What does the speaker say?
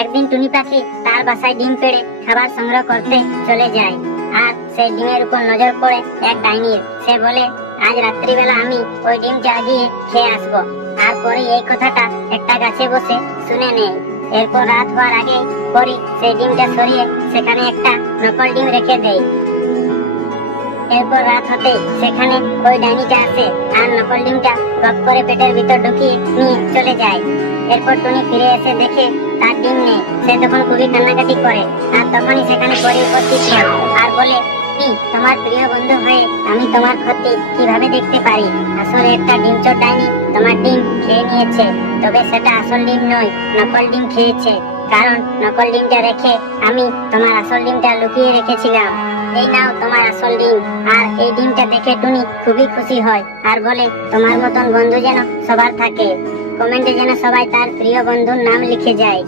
একদিন টুনি পাখি তার বাসায় ডিম পেড়ে খাবার সংগ্রহ করতে চলে যায়। আর সেই ডিমের উপর নজর পড়ে এক ডাইনির। সে বলে, আজ রাত্রিবেলা আমি ওই ডিমটা গিয়ে খেয়ে আসবো। আর পরে এই কথাটা একটা গাছে বসে শুনে নেয়। এরপর রাত হওয়ার আগে পরি সেই ডিমটা সরিয়ে সেখানে একটা নকল ডিম রেখে দেয়। এরপর রাত হতে সেখানে ওই ডাইনিটা আসে আর নকল ডিমটা গপ করে পেটের ভিতর ঢুকিয়ে নিয়ে চলে যায়। এরপর টুনি ফিরে এসে দেখে তার ডিম নেই। সে তখন খুবই কান্নাকাটি করে। আর তখনই সেখানে পরি উপস্থিত হয় আর বলে, কি তোমার প্রিয় বন্ধু হয়ে আমি তোমার ক্ষতি কিভাবে দেখতে পারি? আসলে একটা ডিমচোর ডাইনি তোমার ডিম খেয়ে নিয়েছে। তবে সেটা আসল ডিম নয়, নকল ডিম খেয়েছে। কারণ নকল ডিমটা রেখে আমি তোমার আসল ডিমটা লুকিয়ে রেখেছিলাম। এই নাও তোমার আসল ডিম। আর এই ডিমটা দেখে টুনি খুবই খুশি হয় আর বলে, তোমার মতন বন্ধু যেন সবার থাকে। কমেন্টে যেন সবাই তার প্রিয় বন্ধুর নাম লিখে যায়।